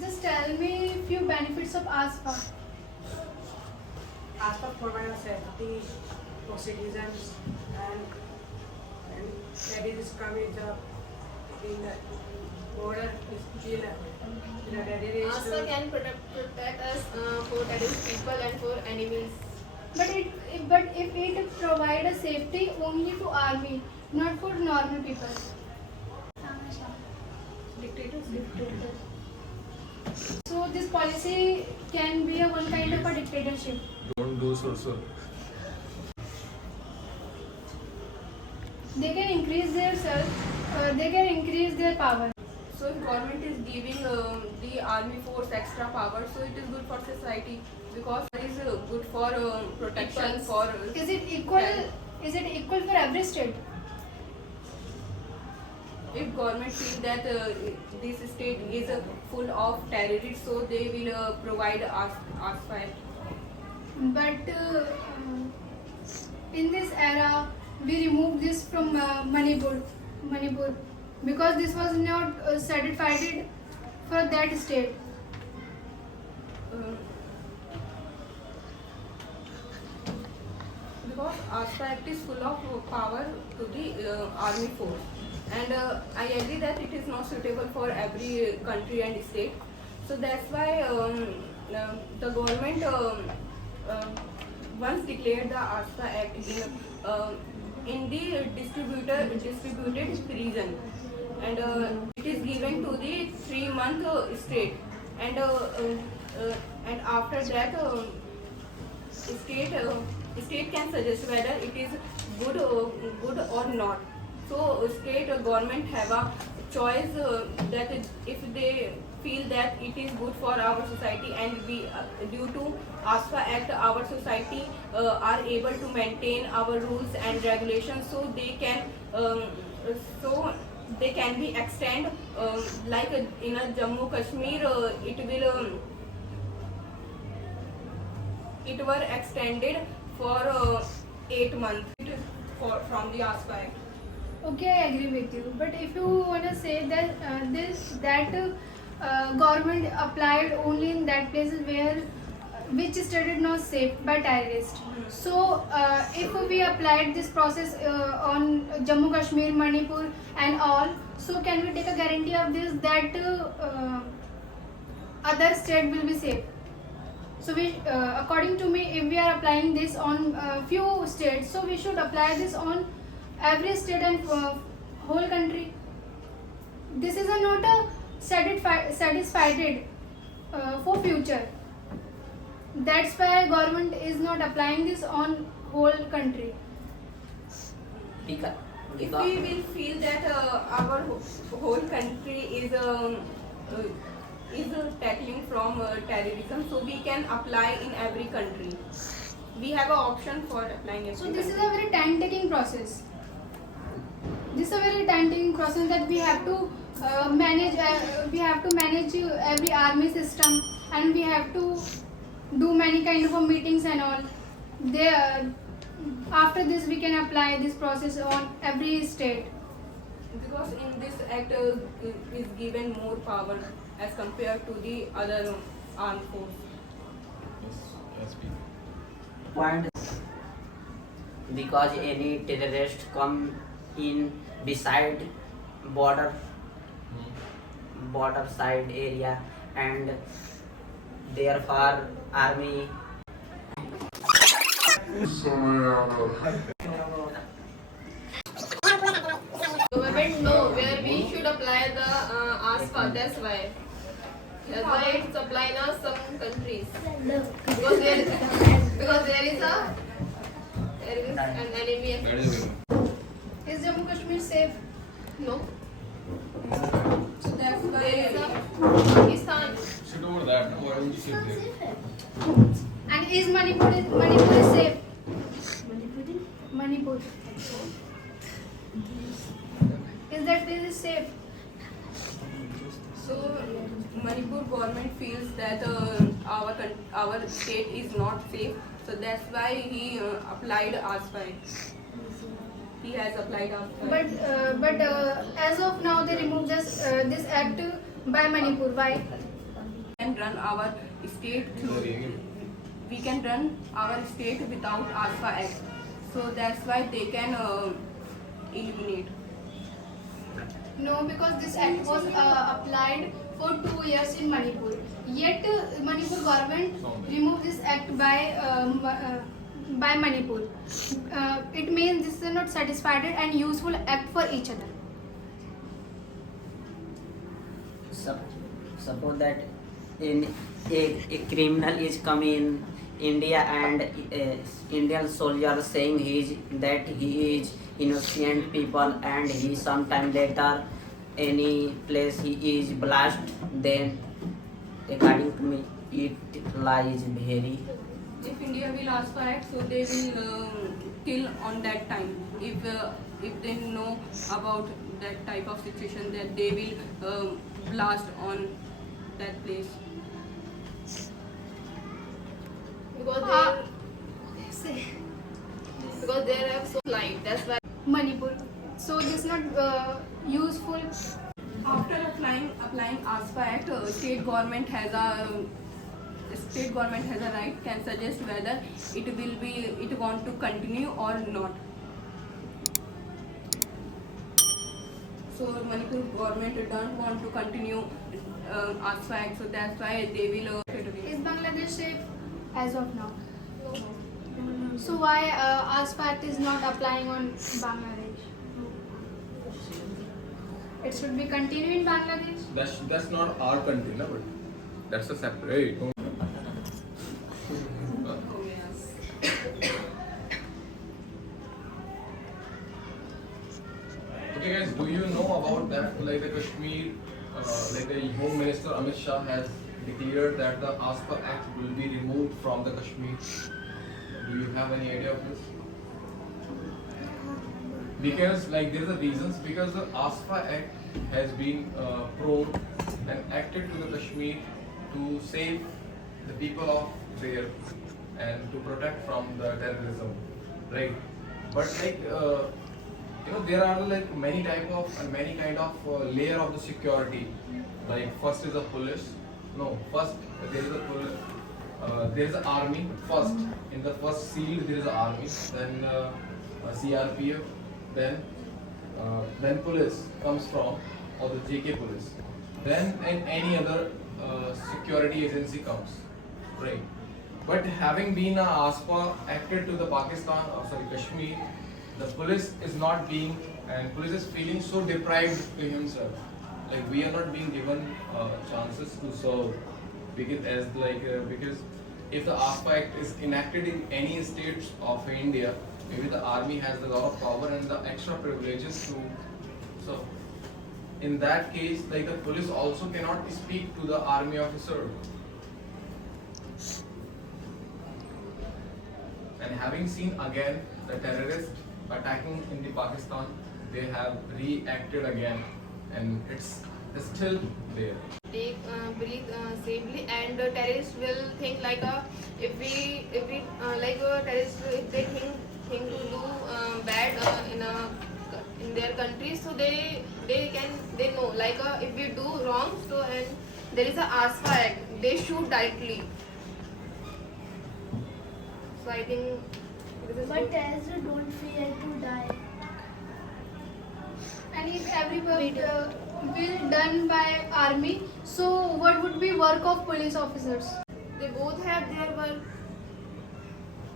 Just tell me few benefits of ASPA. ASPA provides safety for citizens and terrorists come in the border kill the terrorists. ASPA can protect us for terrorist people and for enemies. But if it provide a safety only to army, not for normal people. Dictators. So this policy can be a one kind of a dictatorship. Don't do so. They can increase they can increase their power. So if government is giving the army force extra power, so it is good for society because it is good for protection for. Is it equal? Is it equal for every state? If government feel that this state is full of terrorists, so they will provide ASPA. But in this era, we removed this from Manipur, because this was not certified for that state. Because ASPA Act is full of power to the army force, and I agree that it is not suitable for every country and state. So that's why the government once declared the ASPA Act in the distributed prison, and it is given to the 3-month state, and after that state can suggest whether it is good or not. So state government have a choice that if they feel that it is good for our society, and we due to ASPA Act our society are able to maintain our rules and regulations, so they can be extend like in a Jammu Kashmir it were extended for 8 months from the ASPA Act. Okay, I agree with you. But if you wanna say that government applied only in that places where which state is not safe by terrorists. So if we applied this process on Jammu Kashmir, Manipur, and all, so can we take a guarantee of this that other state will be safe? So we, according to me, if we are applying this on few states, so we should apply this on every state and whole country. This is not a satisfied for future. That's why government is not applying this on whole country. If we will feel that our whole country is tackling from terrorism, so we can apply in every country. We have an option for applying every So this is country. a very time-taking process. This is a very time-taking process that we have to manage. We have to manage every army system, and we have to do many kind of meetings and all. They after this we can apply this process on every state. Because in this act is given more power as compared to the other armed force. Point because any terrorist come in beside border side area, and therefore army Government know where we should apply the ASPA. That's why it's applied in some countries because there is an enemy. Is Jammu Kashmir safe? No. So that's why there is a Pakistan. Sit over that. Why don't you sit there? And is Manipur is safe? Manipur. Is that place is safe? So Manipur government feels that our state is not safe. So that's why he applied ASPA. He has applied ASPA. But as of now they remove this act by Manipur. Why? can run our state through. We can run our state without ASPA Act. So that's why they can eliminate. No, because this act was applied for 2 years in Manipur. Yet Manipur government removed this act by Manipur. It means this is not satisfied and useful act for each other. Suppose that a criminal is coming in India and Indian soldier saying that he is innocent people, and he sometime later any place he is blast, then according to me it lies very. If India will ask for act, so they will kill on that time. If they know about that type of situation, that they will blast on that place. Because they are so light. That's why. Manipur. So this is not useful. After applying ASPA Act, state government has a right, can suggest whether it want to continue or not. So Manipur government don't want to continue ASPA Act, so that's why they will. Is Bangladesh safe as of now? So why ASPA Act is not applying on Bangladesh? It should be continued in Bangladesh. That's not our country, no, but that's a separate. Okay, guys, do you know about that? Like the Kashmir, like the Home Minister Amit Shah has declared that the ASPA Act will be removed from the Kashmir. Do you have any idea of this? Because like there is a reasons, because the ASPA Act has been prone and acted to the Kashmir to save the people of there and to protect from the terrorism, right? But like there are like many kind of layer of the security. Like first is the police. No, first there is a army. First in the first seal there is the army, then CRPF, then police comes from, or the JK police, then any other security agency comes, right? But having been a ASPA acted to the Kashmir, the police is not being, and police is feeling so deprived to himself. Like we are not being given chances to serve, because if the ASPA Act is enacted in any states of India, maybe the army has a lot of power and the extra privileges to. So in that case, like the police also cannot speak to the army officer. And having seen again the terrorists attacking in the Pakistan, they have reacted again, and it's still there. They breathe safely, and terrorists will think like if terrorists, if they think to do bad in their country, so they know like if we do wrong, so and there is a ASPA Act, they shoot directly. So I think this is But good. terrorists don't fear to die. And if every work will done by army, so what would be work of police officers? They both have their work,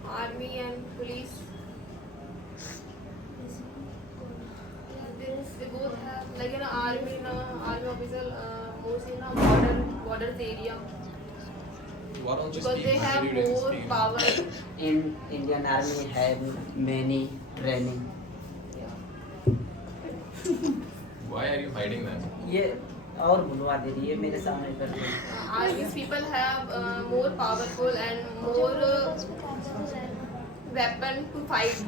army and police. They both have, like an army officer mostly in a border area, Why don't you because speak they have Hindi, you didn't more speak. power. In Indian Army have many training. Why are you hiding that? ये और बुलवा दे रही है मेरे सामने कर रही है. Army's people have more powerful and more weapon to fight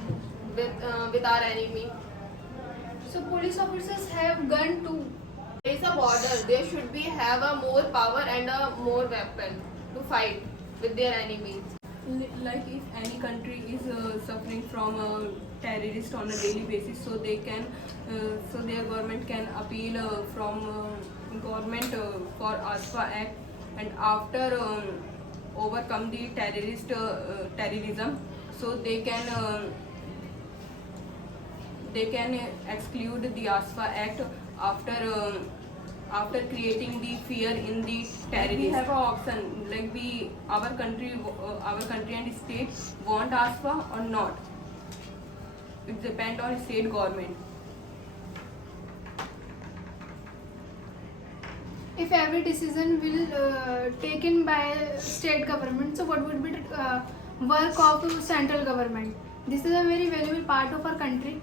with our enemy. So police officers have gun too. There is a border. They should be have a more power and a more weapon to fight with their enemies. Like if any country is suffering from terrorists on a daily basis, so they can, so their government can appeal from government for ASPA Act and after overcome the terrorism, so they can exclude the ASFA Act after creating the fear in the terrorists. We have an option, like our country and state want ASFA or not. It depends on state government. If every decision will taken by state government, so what would be the work of central government? This is a very valuable part of our country.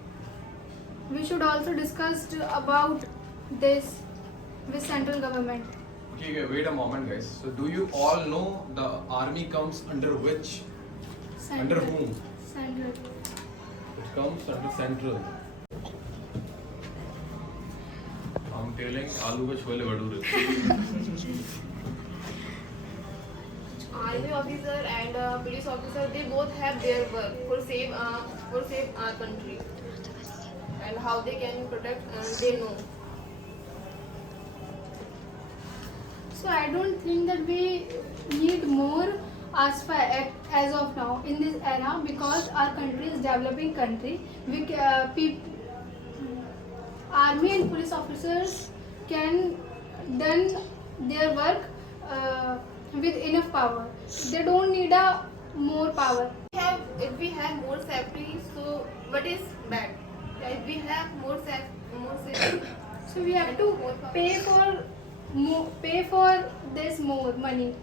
We should also discuss about this with central government. Okay, wait a moment, guys. So, do you all know the army comes under which? Under whom? Central. It comes under central. I'm telling aloo ka chole bhature. Army officer and police officer, they both have their work for save our country, and how they can protect, they know. So I don't think that we need more ASFA Act as of now in this era, because our country is developing country. Army and police officers can done their work with enough power. They don't need a more power. If we have more safety, so what is bad? If we have more safety, So we have to pay for this more money,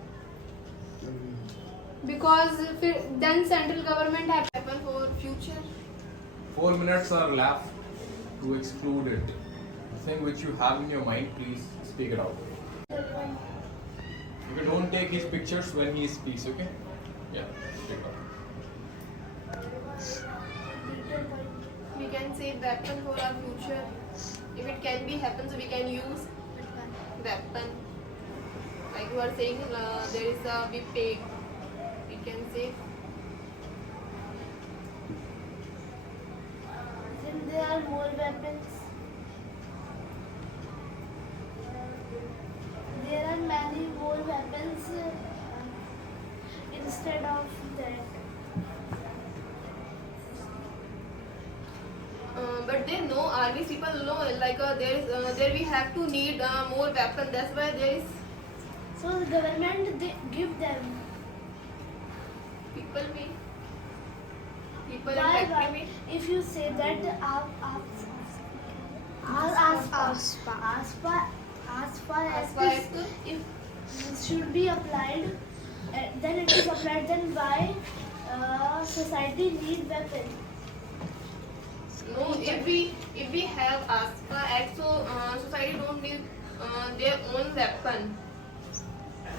because then central government have happen for future. 4 minutes are left to exclude it. The thing which you have in your mind, please speak it out. Okay, don't take his pictures when he speaks, okay? Yeah, speak out. We can save weapon for our future. If it can be happen, so we can use weapon. Like you are saying, there is a we pay. We can save. Then there are more weapons. There are many more weapons instead of that. But they know, army people know, like there we have to need more weapon. That's why there is So the government, they give them. people me. People in Why? factory me. If you say that ASFA ASFA Act Act. if should be applied, then it is applied. Then why society need weapons? No, if we have ASFA Act, so society don't need their own weapon.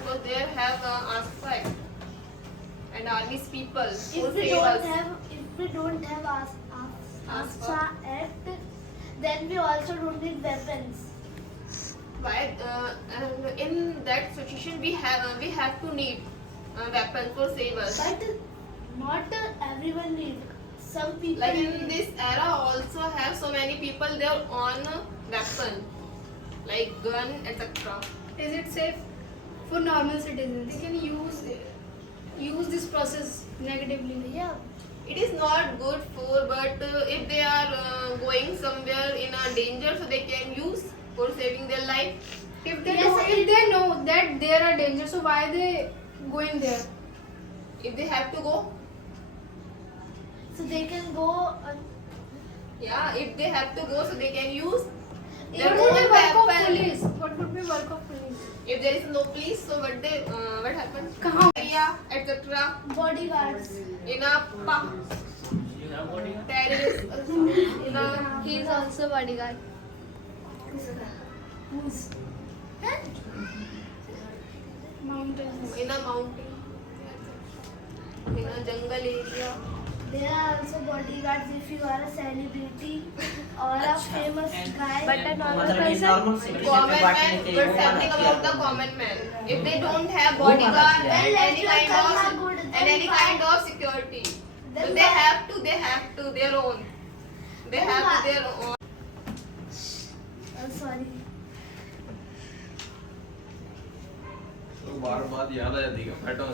Because they have ASFA Act and army's people who If we save don't us. have ASFA Act, then we also don't need weapons. Why? And in that situation, we have to need weapons for save us. But not everyone need. Some people Like need. in this era, also have so many people their own weapon, like gun, etc. Is it safe for normal citizens? They can use this process negatively. Yeah. It is not good for, but if they are going somewhere in a danger, so they can use for saving their life. If they Yes, if they know that there are dangers, so why are they going there? If they have to go, So they can go. yeah. If they have to go, so they can use their What would be own work of weapon. police? What would be work of police? If there is no police, so what happens? Kahan? Area, etc. Bodyguards. In a terrorist, in a He is also bodyguard. Who's? Mountains. in a mountain, in a jungle area. There are also bodyguards if you are a celebrity or a famous guy. But a normal मतलब ये person. normal citizen Common पे बात man, नहीं we're वो talking मना about the किया। common man. If they don't have वो मना bodyguard किया। and Let any your kind karma of good, and then any why? kind of security, so Then they why? have to their own. They Then have why? their own. Sorry. So बार बाद याद आ जाती है बैठो